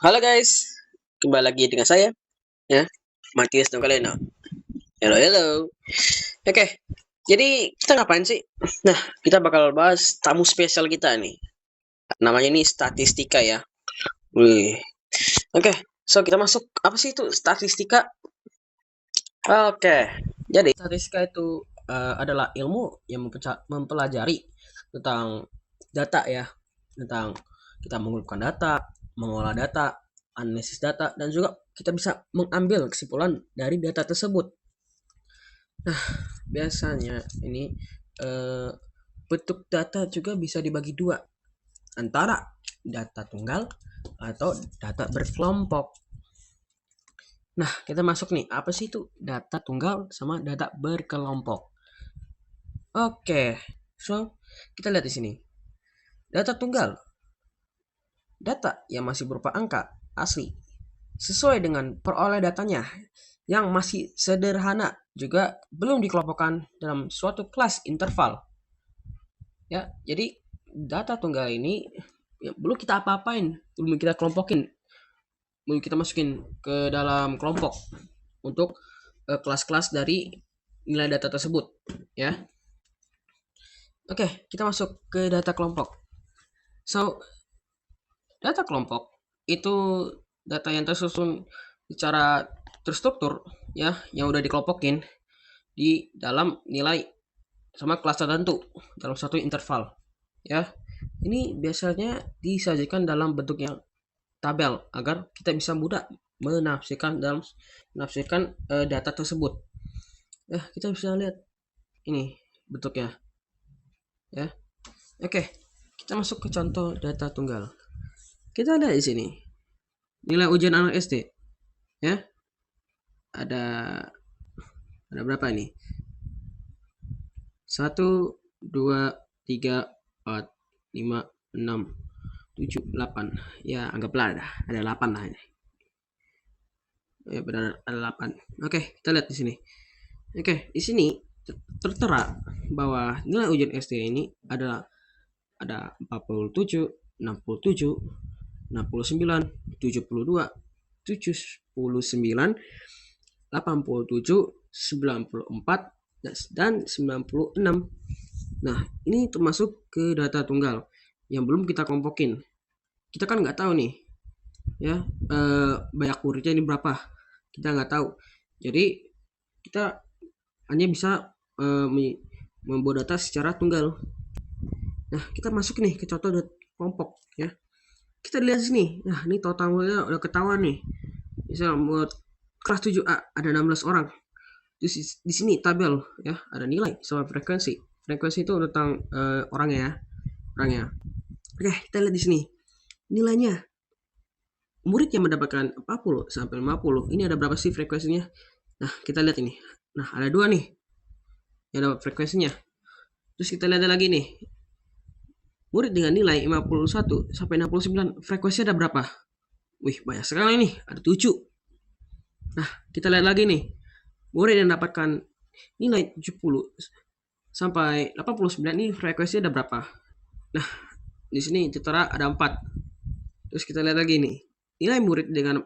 Halo guys, kembali lagi dengan saya ya, Matius Nongkaleno. Halo halo. Oke, jadi kita ngapain sih? Nah, kita bakal bahas tamu spesial kita nih. Namanya ini statistika ya. Wih. Oke, so kita masuk apa sih itu statistika? Oke, jadi statistika itu adalah ilmu yang mempelajari tentang data ya, tentang kita mengumpulkan data, mengolah data, analisis data, dan juga kita bisa mengambil kesimpulan dari data tersebut. Nah, biasanya ini eh, bentuk data juga bisa dibagi dua, antara data tunggal atau data berkelompok. Nah, kita masuk nih, apa sih itu data tunggal sama data berkelompok? Oke, so kita lihat di sini. Data tunggal, data yang masih berupa angka asli sesuai dengan peroleh datanya yang masih sederhana, juga belum dikelompokkan dalam suatu kelas interval. Ya, jadi data tunggal ini ya, belum kita apa-apain, belum kita kelompokin, belum kita masukin ke dalam kelompok untuk kelas-kelas dari nilai data tersebut ya. Oke, kita masuk ke data kelompok. So, data kelompok itu data yang tersusun secara terstruktur ya, yang udah dikelompokin di dalam nilai sama kelas tertentu dalam satu interval ya. Ini biasanya disajikan dalam bentuk yang tabel agar kita bisa mudah menafsirkan data tersebut. Ya, kita bisa lihat ini bentuknya ya. Oke, kita masuk ke contoh data tunggal. Kita lihat di sini nilai ujian anak SD ya. Ada berapa ini? 1, 2, 3, 4, 5, 6, 7, 8. Ya, anggaplah ada 8 lah ini. Ya, benar ada 8. Oke, kita lihat di sini. Oke, di sini tertera bahwa nilai ujian SD ini adalah ada 47, 67, 69, 72, 79, 87, 94, dan 96. Nah, ini termasuk ke data tunggal yang belum kita kompokin. Kita kan nggak tahu nih, ya banyak muridnya ini berapa. Kita nggak tahu. Jadi kita hanya bisa membuat data secara tunggal. Nah, kita masuk nih ke contoh kelompok ya. Kita lihat sini. Nah, ini totalnya udah ketahuan nih. Misal buat kelas 7A ada 16 orang. Terus di sini tabel ya, ada nilai sama frekuensi. Frekuensi itu tentang orangnya ya. Orangnya. Oke, kita lihat di sini. Nilainya murid yang mendapatkan 40 sampai 50. Ini ada berapa sih frekuensinya? Nah, kita lihat ini. Nah, ada dua nih yang dapat frekuensinya. Terus kita lihat lagi nih. Murid dengan nilai 51 sampai 69, frekuensinya ada berapa? Wih, banyak sekali nih. Ada 7. Nah, kita lihat lagi nih. Murid yang mendapatkan nilai 70 sampai 89, ini frekuensinya ada berapa? Nah, di sini tertera ada 4. Terus kita lihat lagi nih. Nilai murid dengan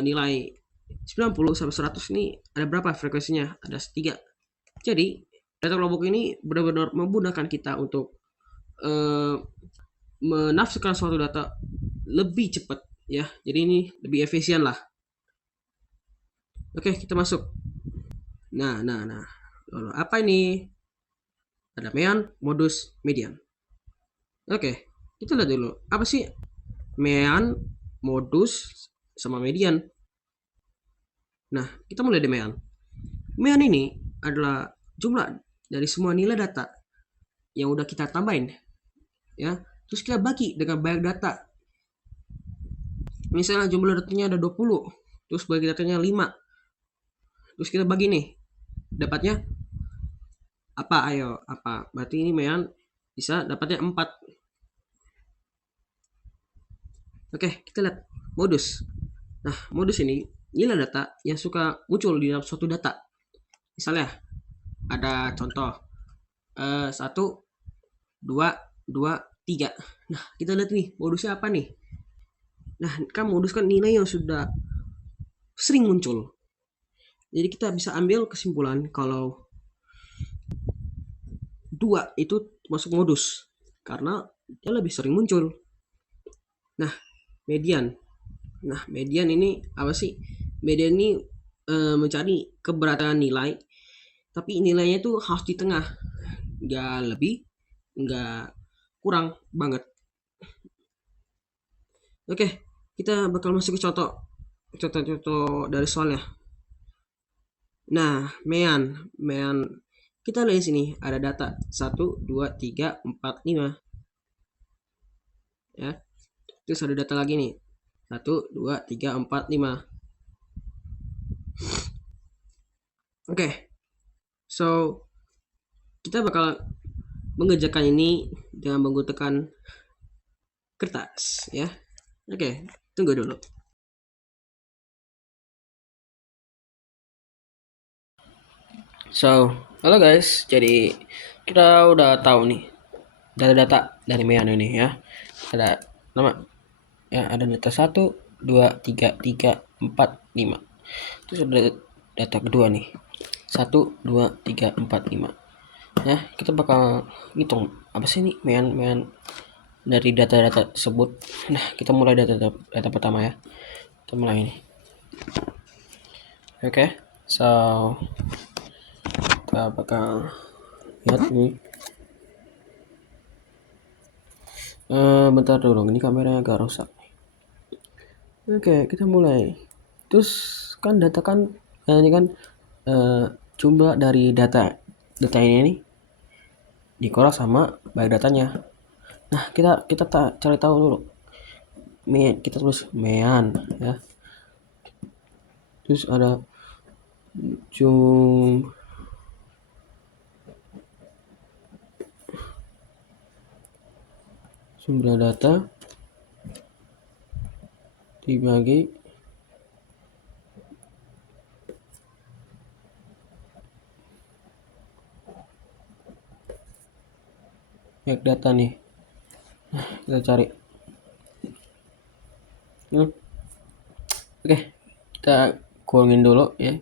nilai 90 sampai 100 ini ada berapa frekuensinya? Ada 3. Jadi, data kelompok ini benar-benar memudahkan kita untuk menafsirkan suatu data lebih cepat ya. Jadi ini lebih efisien lah. Oke, kita masuk. Nah. Lalu apa ini? Ada mean, modus, median. Oke, kita lihat dulu. Apa sih mean, modus, sama median? Nah, kita mulai dari mean. Mean ini adalah jumlah dari semua nilai data yang udah kita tambahin ya. Terus kita bagi dengan banyak data. Misalnya jumlah datanya ada 20, terus bagi datanya 5. Terus kita bagi nih. Dapatnya apa? Ayo, apa? Berarti ini mean bisa dapatnya 4. Oke, kita lihat modus. Nah, modus ini nilai data yang suka muncul di dalam suatu data. Misalnya ada contoh 1, 2, 2, 3. Nah, kita lihat nih modusnya apa nih. Nah, kan moduskan nilai yang sudah sering muncul. Jadi kita bisa ambil kesimpulan kalau 2 itu masuk modus karena dia lebih sering muncul. Nah, median. Nah, median ini apa sih? Median ini mencari keberatan nilai, tapi nilainya itu harus di tengah, nggak lebih, nggak kurang banget. Oke, kita bakal masuk ke contoh dari soalnya. Nah, mean kita lihat di sini ada data 1, 2, 3, 4, 5 ya. Terus ada data lagi nih 1, 2, 3, 4, 5. Oke, so kita bakal mengerjakan ini dengan menggunakan kertas ya. Oke, tunggu dulu. So, halo guys. Jadi kita udah tahu nih data-data dari Mean ini ya. Ada nama ya, ada data 1, 2, 3, 4, 5. Terus ada data kedua nih 1, 2, 3, 4, 5 ya. Kita bakal hitung apa sih nih Mean dari data-data tersebut. Nah, kita mulai data pertama ya. Kita mulai ini. Oke, so kita bakal lihat nih. Bentar dulu, ini kameranya agak rusak. Oke, kita mulai. Terus kan data kan ini kan jumlah dari data ini nih dikorek sama baik datanya. Nah, kita cari tahu dulu. Kita tulis mean ya. Terus ada jumlah data dibagi banyak data nih. Nah, kita cari. Oke, kita kurangin dulu ya.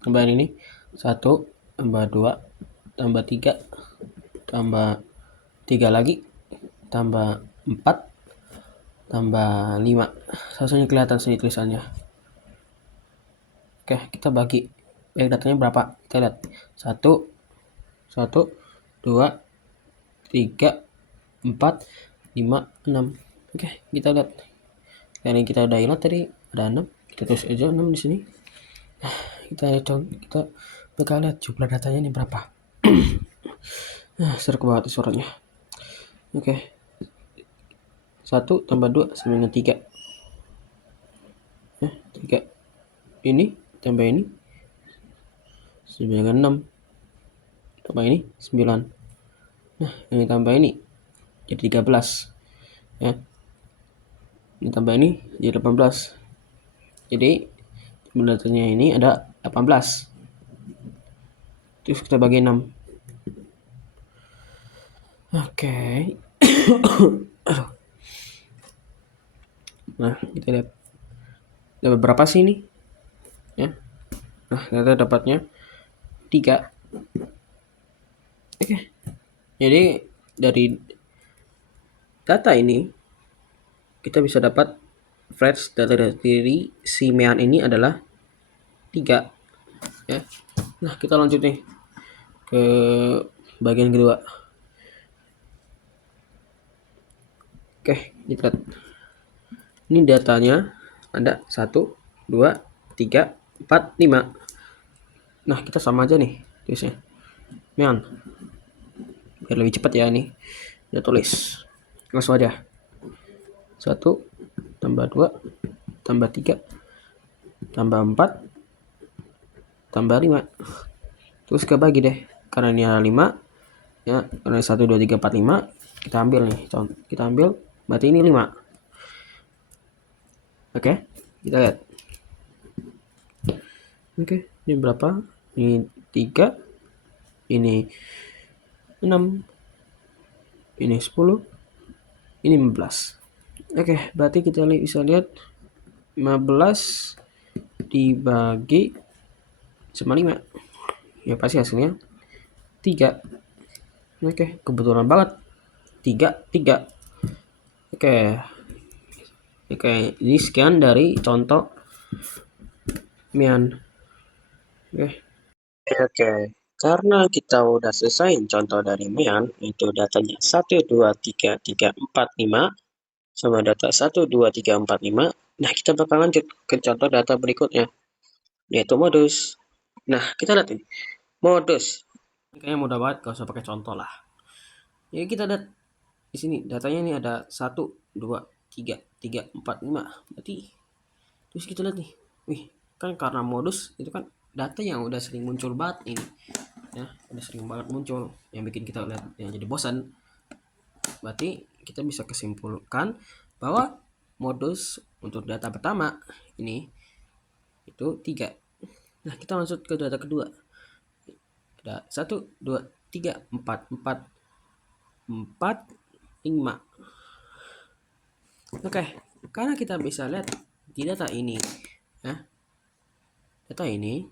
Tambahan ini 1 tambah 2 tambah 3 tambah 3 lagi tambah 4 tambah 5. Seharusnya kelihatan sini tulisannya. Oke, kita bagi datanya berapa. Kita lihat 1 2 3 4 5 6. Oke, kita lihat. Dan yang kita udah ingat tadi ada 6. Kita tulis aja 6 di sini. Kita bakal lihat jumlah datanya ini berapa. Seru banget suratnya. Oke. 1 tambah 2 sama dengan 3. 3. Ini tambah ini sama dengan 6. Tambah ini 9. Nah, ini tambah ini jadi 13. Ya. Ini tambah ini jadi 18. Jadi jumlah datanya ini ada 18. Terus kita bagi 6. Oke. Nah, kita lihat dapat berapa sih ini ya. Nah, kita dapatnya 3. Oke. Jadi dari data ini kita bisa dapat fresh data dari si mean ini adalah 3 ya. Nah, kita lanjut nih ke bagian kedua. Oke, kita lihat. Ini datanya ada 1 2 3 4 5. Nah, kita sama aja nih tulisnya. Mean. Biar lebih cepat ya ini. Kita tulis. Langsung aja. 1 tambah 2 tambah 3 tambah 4 tambah 5. Terus kita bagi deh. Karena ini ada 5 ya, karena 1 2 3 4 5, kita ambil nih. Kita ambil berarti ini 5. Oke, kita lihat. Oke, ini berapa? Ini 3. Ini 6. Ini 10. Ini 15. Oke, berarti kita bisa lihat 15 dibagi sama 5. Ya pasti hasilnya 3. Oke, kebetulan banget. 3, 3. Oke. Oke, ini sekian dari contoh Mian. Oke. Oke, karena kita udah selesai contoh dari Mian, itu datanya 1, 2, 3, 3, 4, 5, sama data 1, 2, 3, 4, 5. Nah, kita bakal lanjut ke contoh data berikutnya, yaitu modus. Nah, kita lihat ini. Modus. Kayaknya mudah banget, gak usah pakai contoh lah. Ya, kita lihat di sini datanya ini ada 1, 2, 3, 3, 4, 5. Berarti terus kita lihat nih. Wih, kan karena modus itu kan data yang udah sering muncul banget ini. Ya, udah sering banget muncul yang bikin kita lihat yang jadi bosan. Berarti kita bisa kesimpulkan bahwa modus untuk data pertama ini itu 3. Nah, kita masuk ke data kedua. Ada 1, 2, 3, 4, 4, 4, 5. Oke, karena kita bisa lihat di data ini, ya, data ini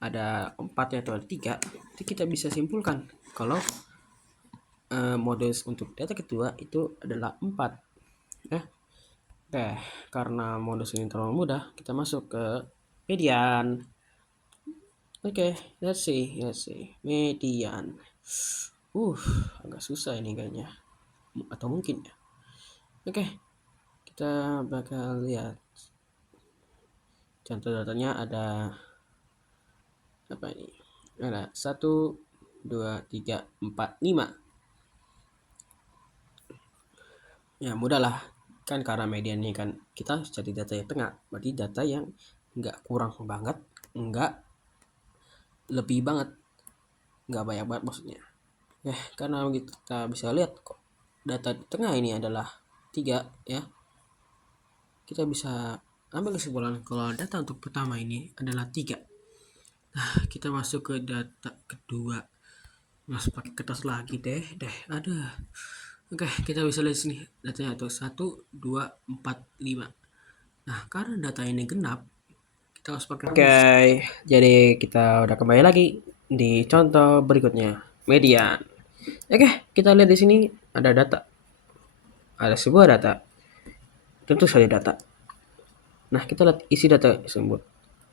ada 4 atau ada 3, jadi kita bisa simpulkan kalau modus untuk data kedua itu adalah 4. Ya. Oke, karena modus ini terlalu mudah, kita masuk ke median. Oke, let's see. Median. Agak susah ini kayaknya. Atau mungkin ya. Oke, kita bakal lihat. Contoh datanya ada apa ini? Ada 1, 2, 3, 4, 5. Ya, mudah lah. Kan karena median ini kan kita cari data yang tengah. Berarti data yang nggak kurang banget, nggak lebih banget, nggak banyak banget maksudnya. Ya, karena kita bisa lihat kok data di tengah ini adalah 3, ya. Kita bisa ambil kesimpulan kalau data untuk pertama ini adalah 3. Nah, kita masuk ke data kedua. Mas pakai kertas lagi deh. Aduh. Oke, kita bisa lihat sini datanya itu 1, 2, 4, 5. Nah, karena data ini genap, kita harus pakai. Oke, jadi kita udah kembali lagi di contoh berikutnya, median. Oke, kita lihat di sini ada data. Ada sebuah data. Tentu saja data. Nah, kita lihat isi data tersebut.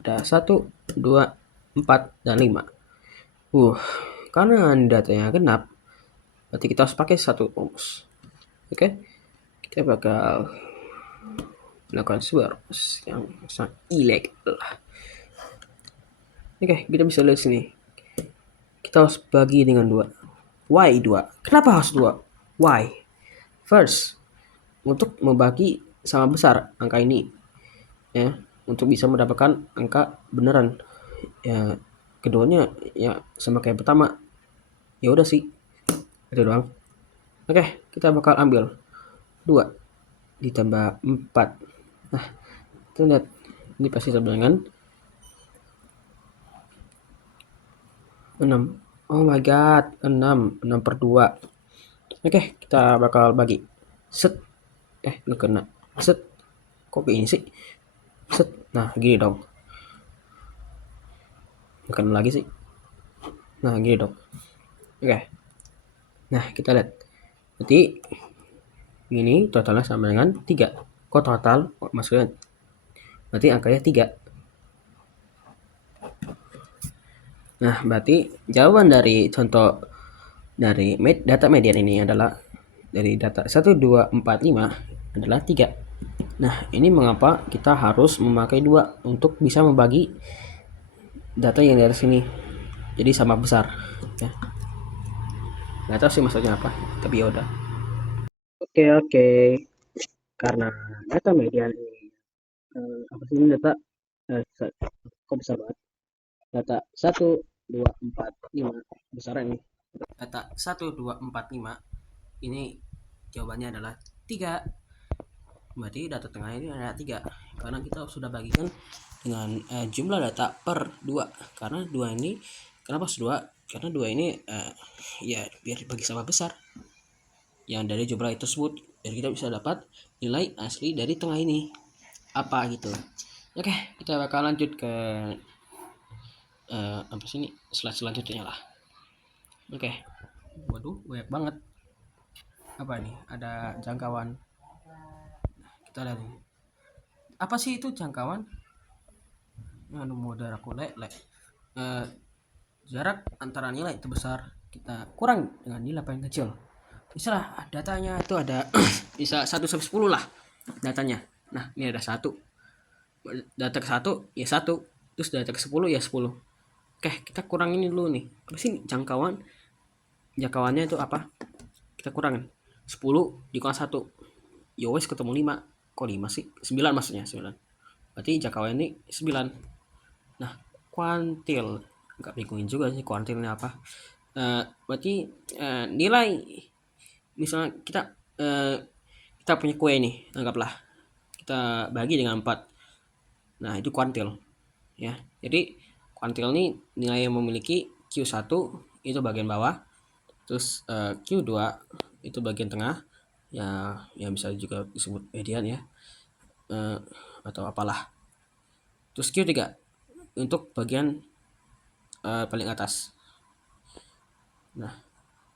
Ada 1, 2, 4, dan 5. Karena datanya genap, berarti kita harus pakai satu rumus. Oke, kita bakal melakukan sebuah rumus yang sangat ilegal. Oke, kita bisa lihat sini. Kita harus bagi dengan 2. Why 2? Kenapa harus 2? Why? First, untuk membagi sama besar angka ini, ya, untuk bisa mendapatkan angka beneran. Ya, keduanya ya sama kayak pertama. Ya udah sih, itu doang. Oke, kita bakal ambil 2 ditambah 4. Nah, kita lihat ini pasti sama dengan 6. Oh my god, 6 per 2. Oke, kita bakal bagi. Set. Nggak kena. Set. Kok ini sih? Set. Nah, gini dong. Nggak kena lagi sih. Nah, gini dong. Oke. Nah, kita lihat. Berarti ini totalnya sama dengan 3. Kok total? Maksudnya berarti angkanya 3. Nah, berarti jawaban dari contoh dari data median ini adalah dari data 1, 2, 4, 5 adalah 3. Nah, ini mengapa kita harus memakai 2 untuk bisa membagi data yang dari sini jadi sama besar, ya. Nggak tahu sih maksudnya apa, tapi ya udah. Oke. Karena data median ini apa sih ini data kok besar banget. Data 1, 2, 4, 5 besar ini. Data 1, 2, 4, 5 ini jawabannya adalah 3. Berarti data tengah ini ada 3 karena kita sudah bagikan dengan jumlah data per 2. Karena 2 ini kenapa 2? Karena 2 ini ya biar dibagi sama besar yang dari jumlah itu tersebut. Jadi kita bisa dapat nilai asli dari tengah ini apa gitu. Oke, kita bakal lanjut ke apa sih ini, slide selanjutnya lah. Oke, waduh banyak banget. Apa ini, ada jangkauan. Kita lihat ini, apa sih itu jangkauan? Modal aku lek jarak antara nilai terbesar kita kurang dengan nilai paling kecil. Misalnya datanya itu ada bisa 1 sampai 10 lah datanya. Nah, ini ada 1. Data ke 1 ya 1, terus data ke 10 ya 10. Oke, kita kurang ini dulu nih. Terus ini jangkauannya itu apa? Kita kurangin 10 dikurangi 1. Ya wes ketemu 5. Kok 5 sih? 9 maksudnya, 9. Berarti jangkauan ini 9. Nah, kuantil nggak bingungin juga sih kuantilnya apa. Berarti nilai, misalnya kita punya kue nih, anggaplah kita bagi dengan 4. Nah, itu kuantil ya. Jadi kuantil ini nilai yang memiliki Q1 itu bagian bawah, terus Q2 itu bagian tengah ya, yang bisa juga disebut median ya, atau apalah. Terus Q3 untuk bagian paling atas. Nah,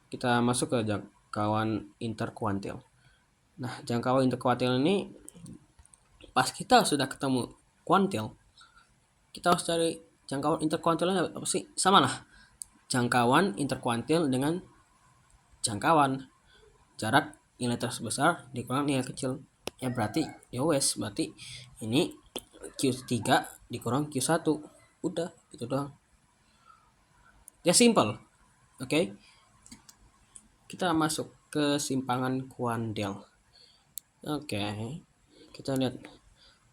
kita masuk ke jangkauan interkuantil. Nah, jangkauan interkuantil ini pas kita sudah ketemu kuantil, kita harus cari jangkauan interkuantilnya apa sih? Sama lah, jangkauan interkuantil dengan jangkauan jarak nilai terbesar dikurang nilai kecil. Ya berarti ya wes, berarti ini Q3 dikurang Q1. Udah, itu doang. Ya simple. Oke. Kita masuk ke simpangan kuandel. Oke. Kita lihat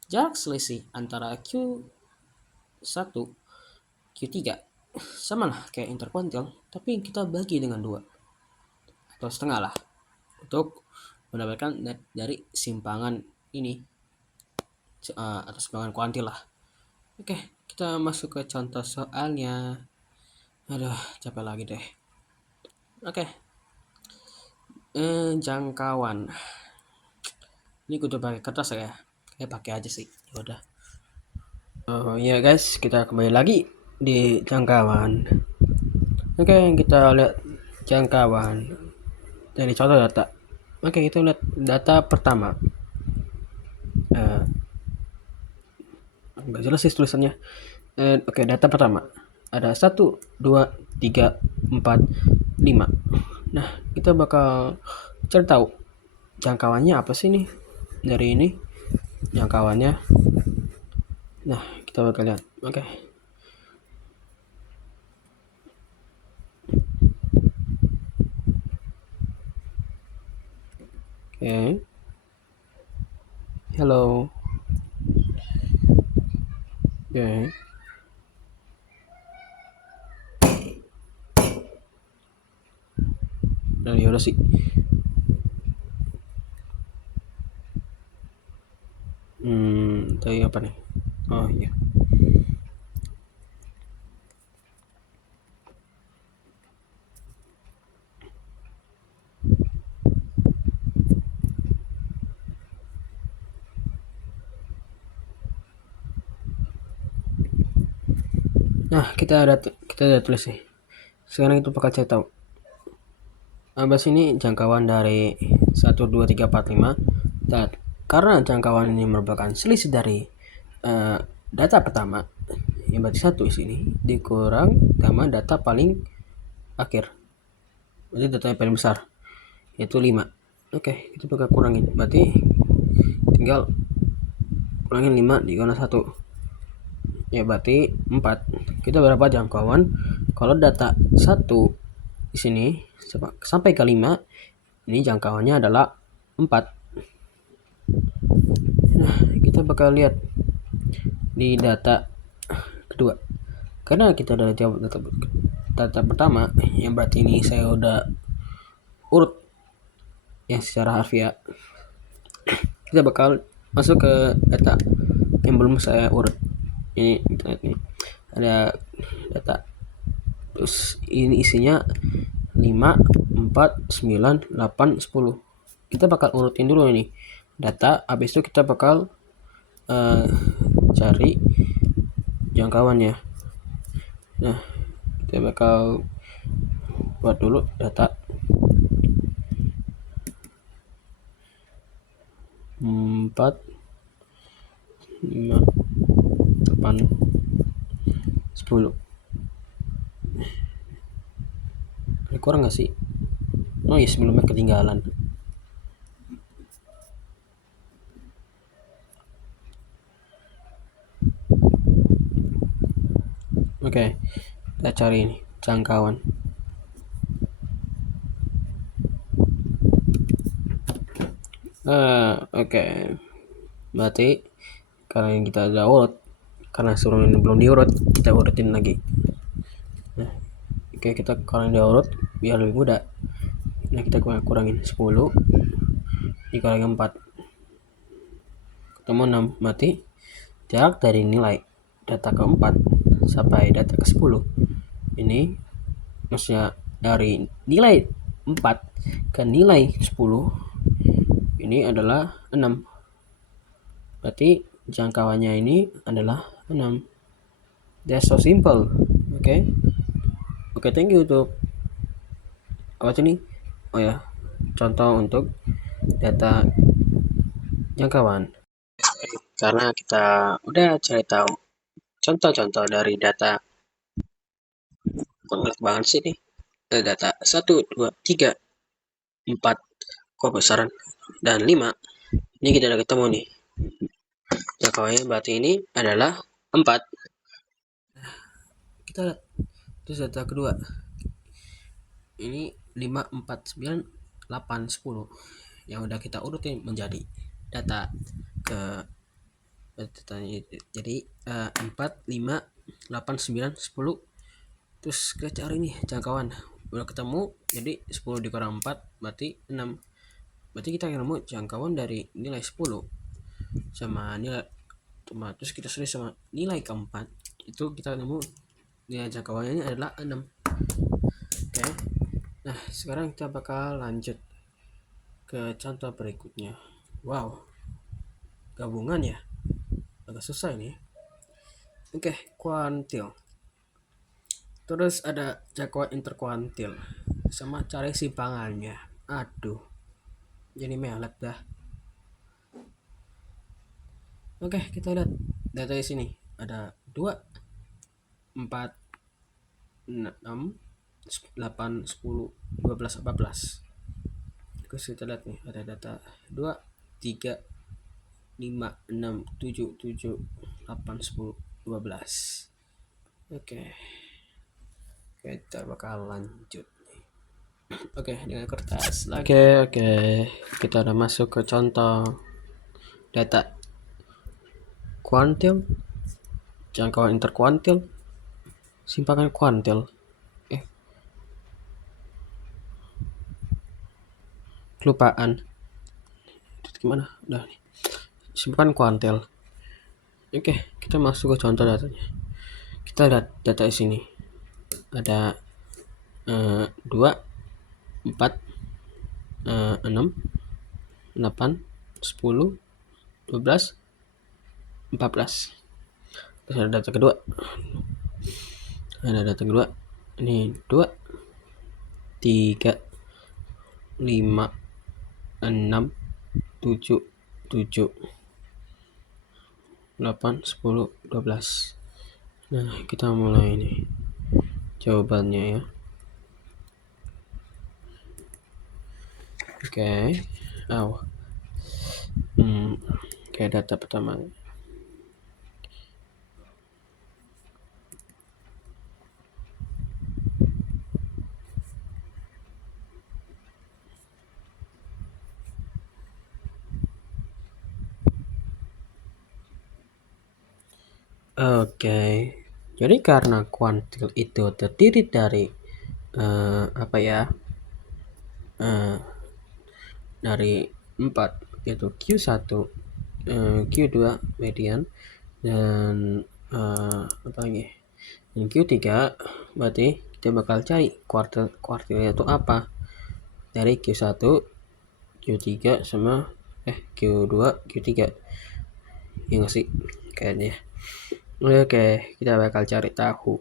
jarak selisih antara Q1 Q3 sama lah kayak interkuantil, tapi kita bagi dengan 2 atau setengah lah untuk mendapatkan net dari simpangan ini atau simpangan kuantil lah. Oke, kita masuk ke contoh soalnya. Aduh, capek lagi deh. Oke, jangkauan. Ini kudu pakai kertas ya? Kayak pakai aja sih. Udah. Oh iya guys, kita kembali lagi di jangkauan. Oke, kita lihat jangkauan dari contoh data. Oke, kita lihat data pertama. Nggak jelas sih tulisannya. Oke, data pertama ada 1, 2, 3, 4, 5. Nah, kita bakal cari tahu jangkauannya apa sih nih dari ini jangkauannya. Nah, kita bakal lihat. Oke. Oke. Hello. Oke. Dan yaudah sih. Tadi apa nih? Oh iya. Nah, kita ada tulis nih. Sekarang itu bakal cari tahu. Abas ini jangkauan dari 1, 2, 3, 4, 5. Dan karena jangkauan ini merupakan selisih dari data pertama, yang berarti 1 di sini dikurang sama data paling akhir. Berarti data yang paling besar yaitu 5. Oke, kita bakal kurangin. Berarti tinggal kurangin 5 dikali 1. Ya berarti 4. Kita berapa jangkauan? Kalau data 1 di sini sampai ke 5, ini jangkauannya adalah 4. Nah, kita bakal lihat di data kedua. Karena kita udah jawab data pertama, yang berarti ini saya udah urut yang secara harfiah. Kita bakal masuk ke data yang belum saya urut. Ini ada data, terus ini isinya 5, 4, 9, 8, 10. kita bakal urutin dulu ini data, habis itu kita bakal cari jangkauannya. Nah, kita bakal buat dulu data 4, 5, 8, 10. Ada kurang nggak sih? Oh iya, sebelumnya ketinggalan. Oke, kita cari ini jangkauan. Oke. Berarti karena kita udah urut, karena suruh ini belum diurut, kita urutin lagi. Nah, oke, kita kalau udah urut biar lebih mudah. Nah, kita kurangin 10 dikali 4 ketemu 6. Berarti jarak dari nilai data ke-4 sampai data ke-10 ini, maksudnya dari nilai 4 ke nilai 10 ini adalah 6. Berarti jangkauannya ini adalah 6. That's so simple. Oke, thank you untuk apa sih nih? Oh ya, contoh untuk data jangkauan. Karena kita udah cari tahu contoh-contoh dari data, banget banget sih nih. Data 1, 2, 3, 4, kok besaran, dan 5. Ini kita udah ketemu nih. Jangkauannya berarti ini adalah 4. Kita lihat. Terus data kedua. Ini 5, 4, 9, 8, 10. Yang udah kita urutin menjadi data ke datanya. Jadi 4, 5, 8, 9, 10. Terus kita cari nih jangkauan. Udah ketemu, jadi 10 dikurang 4 berarti 6. Berarti kita nemu jangkauan dari nilai 10 sama nilai, terus kita selisih sama nilai keempat, itu kita nemu nilai jangkauannya adalah 6. Oke. Nah, sekarang kita bakal lanjut ke contoh berikutnya. Wow, gabungan ya, agak susah ini. Oke, kuantil. Terus ada jangkauan interkuantil sama cari simpangannya. Aduh, jadi melet dah. Oke, kita lihat data di sini. Ada 2, 4, 6, 8, 10, 12, 14. Terus kita lihat nih, ada data 2, 3, 5, 6, 7, 7, 8, 10, 12. Oke, kita bakal lanjut. Oke, dengan kertas lagi. Oke, kita udah masuk ke contoh data kuantil, jangkauan interkuantil, simpangan kuantil. Kelupaan. Gimana? Udah nih. Simpan kuantil. Oke, kita masuk ke contoh datanya. Kita lihat data di sini. Ada 2, 4, 6, 8, 10, 12, 14. Terus ada data kedua. Ini 2, 3, 5, 6, 7, 7, 8, 10, 12. Nah, kita mulai nih jawabannya ya. Oke. Oke, data pertama. Oke. Jadi karena kuantil itu terdiri dari dari 4, yaitu Q1, Q2 median, dan dan Q3, berarti kita bakal cari kuartilnya itu apa dari Q1, Q3 sama Q2 Q3 ya nggak sih kayaknya. Oke, kita bakal cari tahu.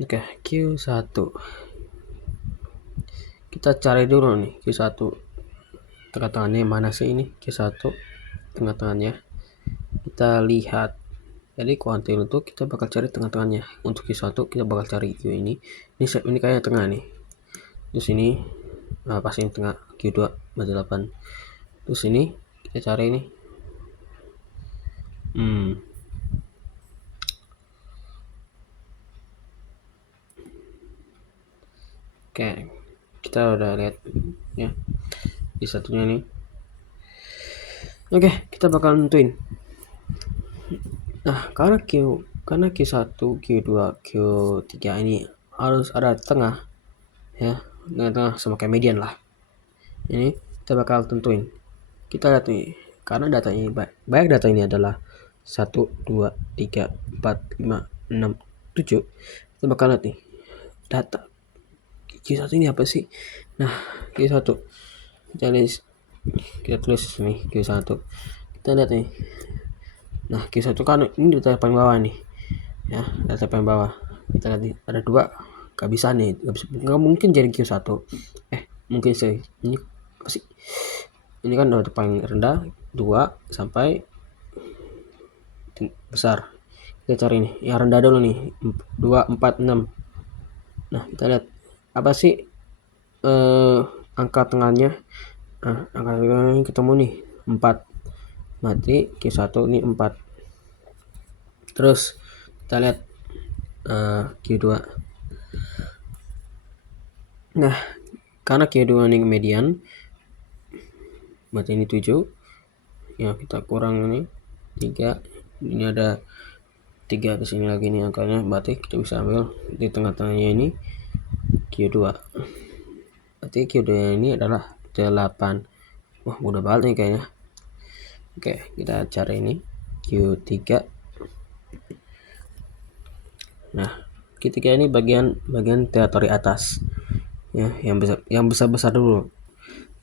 Oke, Q1 kita cari dulu nih Q1 tengah-tengahnya mana sih ini. Q1 tengah-tengahnya kita lihat. Jadi kuantil itu kita bakal cari tengah-tengahnya. Untuk Q1 kita bakal cari Q ini kayak tengah nih. Terus ini pas ini tengah Q2 berarti 8. Terus ini kita cari ini oke, kita udah lihat ya di satunya nih. Oke, kita bakal nentuin. Nah, karena Q1, Q2, Q3 ini harus ada tengah ya, tengah sama kayak median lah. Ini kita bakal tentuin. Kita lihat nih, karena data ini banyak data ini adalah 1, 2, 3, 4, 5, 6, 7. Kita bakal lihat nih data Q1 ini apa sih. Nah, Q1 kita tulis nih Q1. Kita lihat nih. Nah, Q1 kan ini data paling bawah nih. Ya, data paling bawah. Kita lihat nih, ada 2. Gak bisa nih, gak mungkin jadi Q1. Mungkin sih. Ini apa sih? Ini kan data paling rendah 2 sampai besar. Kita cari nih yang rendah dulu nih, 2, 4, 6. Nah, kita lihat apa sih angka tengahnya. Nah, angka tengahnya ketemu nih 4. Berarti Q1 ini 4. Terus kita lihat Q2. Nah, karena Q2 ini median berarti ini 7 ya, kita kurang ini 3. Ini ada 3 di sini lagi nih angkanya, berarti kita bisa ambil di tengah-tengahnya ini Q2. Berarti Q2 ini adalah 8. Wah, mudah banget nih kayaknya. Oke, kita cari ini Q3. Nah, Q3 ini bagian teritori atas ya, yang besar dulu.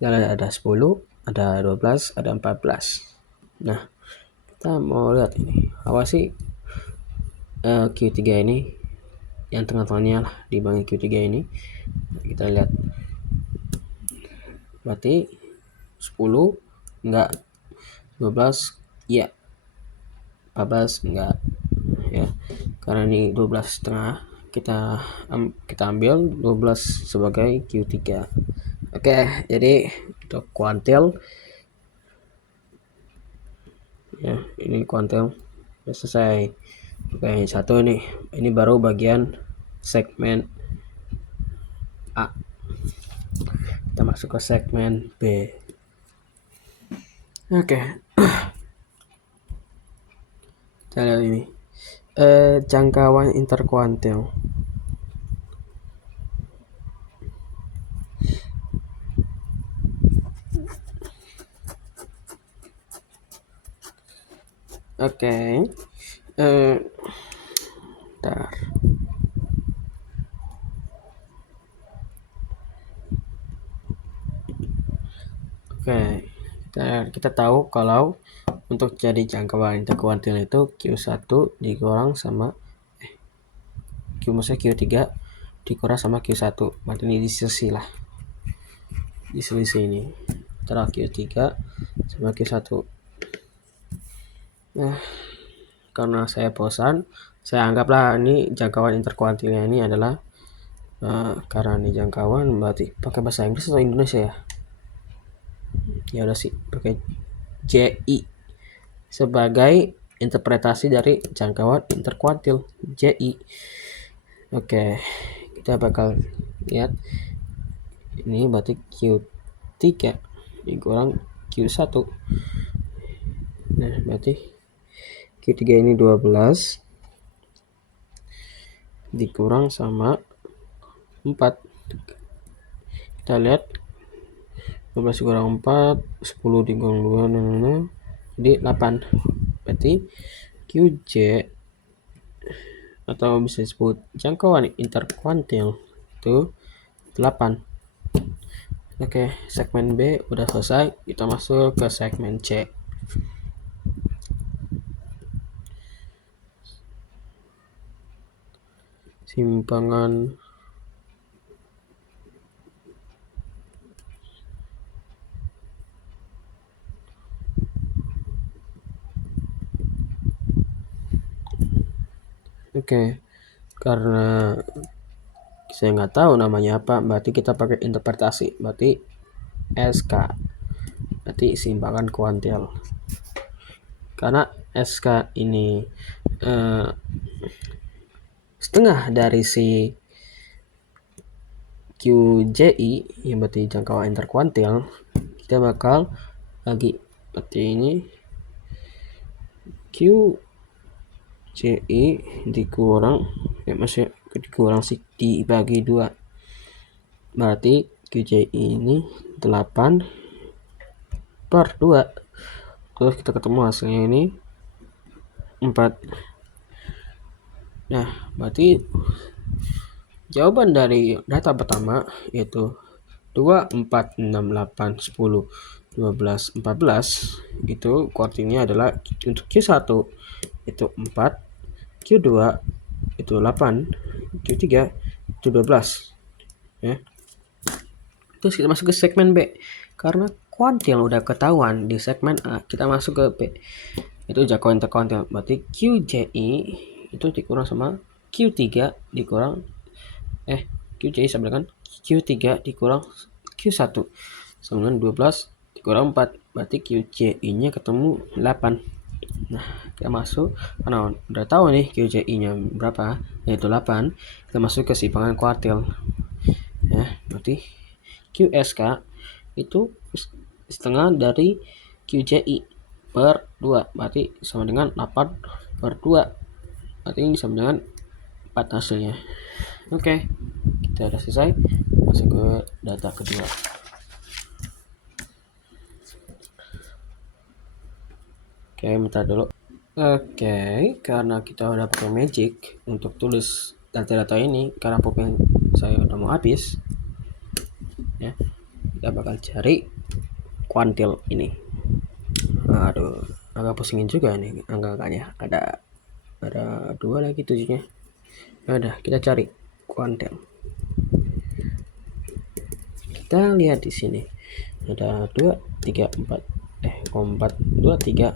Ada 10, ada 12, ada 14. Nah, kita mau lihat ini apa sih Q3 ini yang tengah-tengahnya lah dibagi Q3 ini. Kita lihat berarti 10 enggak, 12 ya, 14 enggak ya, karena ini 12 setengah. Kita ambil 12 sebagai Q3. Oke, jadi untuk kuantil ya, ini kuantil udah selesai. Oke, satu nih, ini baru bagian segmen A. Kita masuk ke segmen B. Oke, kita lihat ini jangkauan interkuantil. Oke, bentar. Oke, kita tahu kalau untuk jadi jangkauan interkuantil itu Q1 dikurang sama Q3 dikurang sama Q1. Berarti ini diselisih lah. Diselisih ini antara Q3 sama Q1. Nah, karena saya bosan, saya anggaplah ini jangkauan interkuantilnya ini adalah karena ini jangkauan berarti pakai bahasa Inggris atau Indonesia ya? Ya udah sih pakai JI sebagai interpretasi dari jangkauan interkuantil JI. Oke, kita bakal lihat ini berarti Q3 dikurang Q1. Nah, berarti Q3 ini 12 dikurang sama 4. Kita lihat 12 dikurang 4, 10 dikurang 2, jadi 8. Berarti QJ atau bisa disebut jangkauan interkuantil itu 8. Oke, segmen B udah selesai, kita masuk ke segmen C. Simpangan Oke, karena saya nggak tahu namanya apa, berarti kita pakai interpretasi, berarti SK, berarti simpangan kuantil. Karena SK ini setengah dari si QJI, yang berarti jangkauan interkuantil, kita bakal bagi, berarti ini QJI dikurang, dikurang dibagi 2, berarti QJI ini 8/2, terus kita ketemu hasilnya ini 4. Nah, berarti jawaban dari data pertama yaitu 2, 4, 6, 8, 10, 12, 14 itu kuartilnya adalah untuk Q1 itu 4, Q2 itu 8, Q3 itu 12 ya. Terus kita masuk ke segmen B. Karena kuantil udah ketahuan di segmen A, kita masuk ke B. Itu jangkauan interkuantil. Berarti QJI itu dikurang sama Q3 dikurang QJI sama dengan Q3 dikurang Q1 sama dengan 12 dikurang 4. Berarti QJI-nya ketemu 8. Nah, kita masuk, karena udah tahu nih QJI-nya berapa, yaitu 8. Kita masuk ke simpangan kuartil. Ya, berarti QSK itu setengah dari QJI per 2, berarti sama dengan 8/2, berarti ini sama dengan 4 hasilnya. Oke, kita udah selesai, masuk ke data kedua. Oke, bentar dulu. Oke, karena kita udah pakai magic untuk tulis data-data ini, karena pulpen saya udah mau habis ya, kita bakal cari kuantil ini. Aduh, agak pusingin juga nih angka-angkanya, ada 2 lagi 7-nya. Udah, kita cari kuantil. Kita lihat di sini ada 2, 3, 4, 4, 2, 3,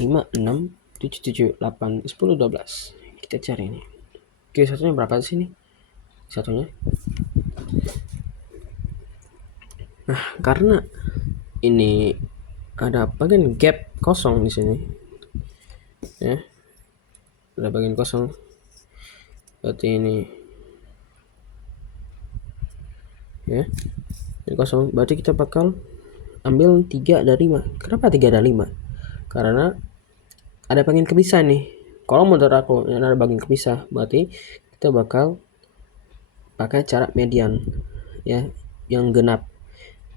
5, 6, 7, 7, 8, 10, 12. Kita cari ini. Oke, satunya berapa sih ini? Satunya. Nah, karena ini ada bagian gap kosong di sini. Ya. Ada bagian kosong. Berarti ini ya. Ini kosong. Berarti kita bakal ambil 3 dari 5. Kenapa 3 dari 5? Karena ada bagian kepisah nih. Kalau menurut aku yang ada bagian kepisah, berarti kita bakal pakai cara median ya, yang genap.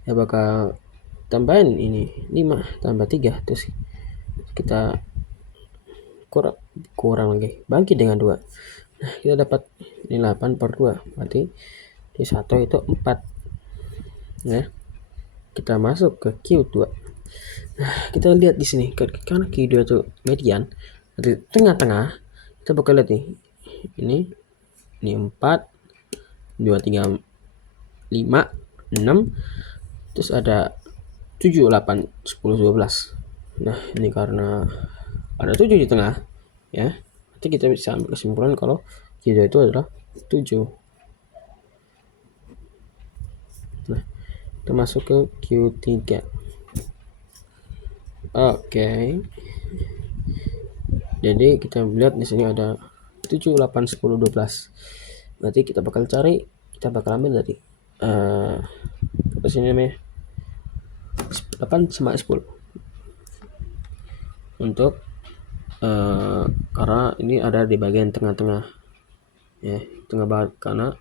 Ya bakal tambahin ini 5 tambah 3, terus kita kurang lagi, bagi dengan 2. Nah, kita dapat ini 8/2, berarti di 1 itu 4 ya. Kita masuk ke Q2. Nah, kita lihat di sini karena Q2 itu median, di tengah-tengah kita bakal lihat nih, ini 4, 2, 3, 5, 6, terus ada 7, 8, 10, 12. Nah, ini karena ada 7 di tengah ya, nanti kita bisa ambil kesimpulan kalau Q2 itu adalah 7. Nah, kita masuk ke Q3. Oke. Jadi kita lihat di sini ada 7, 8, 10, 12. Berarti kita bakal ambil dari apa sih namanya? 8 sama 10. Untuk karena ini ada di bagian tengah-tengah. Ya, tengah banget, karena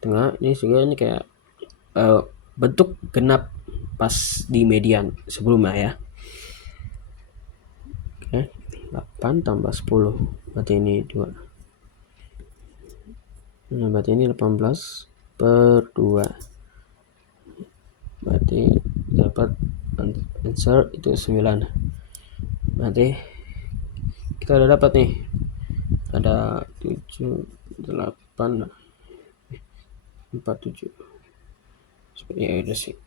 tengah ini juga ini kayak bentuk genap pas di median sebelumnya ya. Oke, 8 tambah 10 berarti ini 2. Nah, berarti ini 18/2. berarti dapat answer itu 9. Berarti kita udah dapat nih, ada 7, 8, 4, 7. Ya udah sih.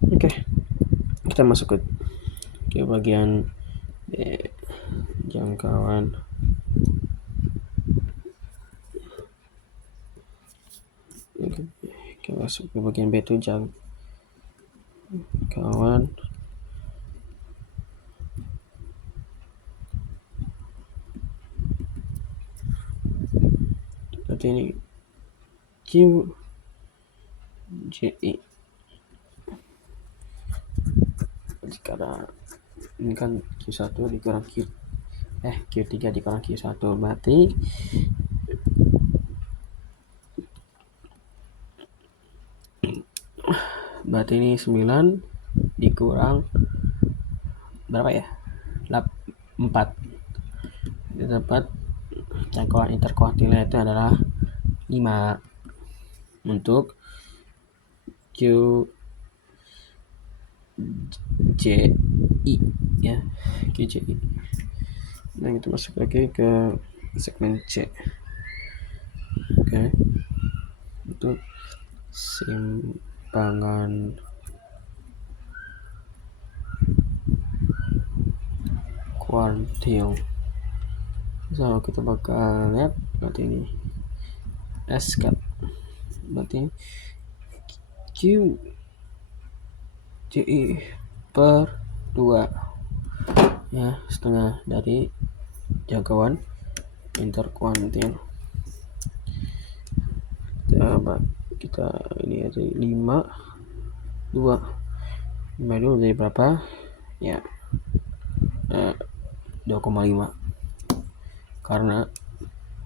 Oke, kita masuk ke bagian jangkauan. Kita masuk ke bagian B itu jangkauan. Berarti ini Q J I. Sekarang ini kan Q1 dikurang Q3 dikurang Q1, berarti ini 9 dikurang berapa ya? 4. Kita dapat jangkauan interkuartilnya itu adalah 5 untuk Q J I ya, Q J I. Nah, kita masuk lagi ke segmen C. Oke. Untuk simpangan kuartil. So, kita bakal lihat berarti ini S cut. Berarti Q J I per 2 ya, setengah dari jangkauan interkuartil. Kita ini ada 5 2 jadi berapa ya? 2,5 karena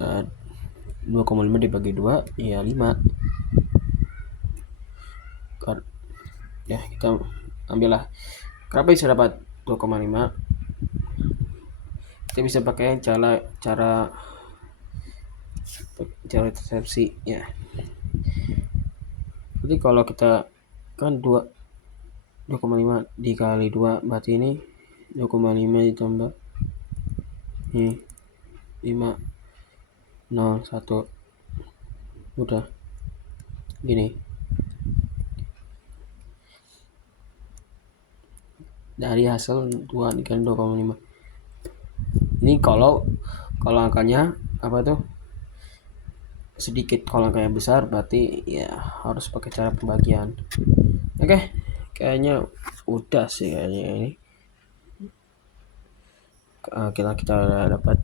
2,5 dibagi 2 ya 5 ya, kita ambillah. Kenapa bisa dapat 2,5? Kita bisa pakai cara resepsi ya. Jadi kalau kita kan 2,5 dikali 2 berarti ini 2,5 ditambah ini 5 0 1 udah gini. Dari hasil 2 dikali 2,5. Ini kalau angkanya apa tuh sedikit, kalau angkanya besar berarti ya harus pakai cara pembagian. Oke, kayaknya udah sih kayaknya ini. Kita dapat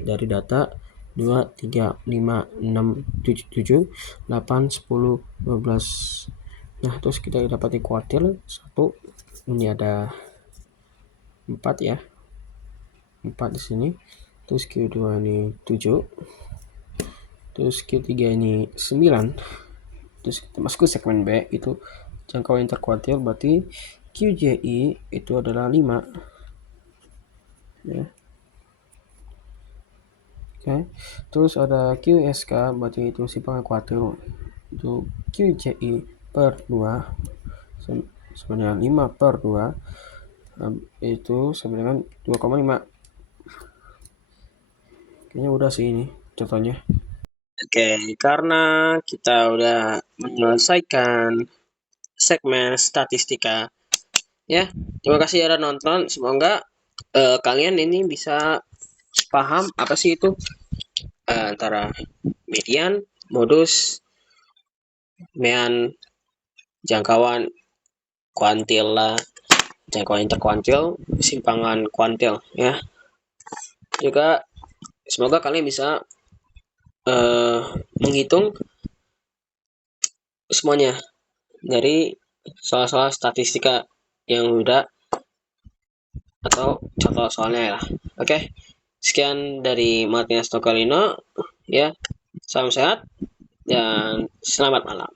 dari data 2, 3, 5, 6, 7, 8, 10, 12. Nah, terus kita dapat kuartil 1. Ini ada 4 ya. 4 di sini. Terus Q2 ini 7. Terus Q3 ini 9. Terus kita masuk ke segmen B, itu jangkauan interkuartil, berarti QJI itu adalah 5 ya. Oke. Terus ada QSK, berarti itu simpangan kuartil, itu QJI per 2 sebenarnya 5 per 2 itu sebenarnya 2,5. Kayaknya udah sih ini contohnya. Oke, karena kita udah menyelesaikan segmen statistika ya, terima kasih udah nonton. Semoga kalian ini bisa paham apa sih itu antara median, modus, mean, jangkauan kuantil lah, jangkauan interkuantil, simpangan kuantil ya. Juga semoga kalian bisa menghitung semuanya dari soal-soal statistika yang udah atau contoh soalnya lah. Oke, sekian dari Martinez Tokalino ya. Salam sehat dan selamat malam.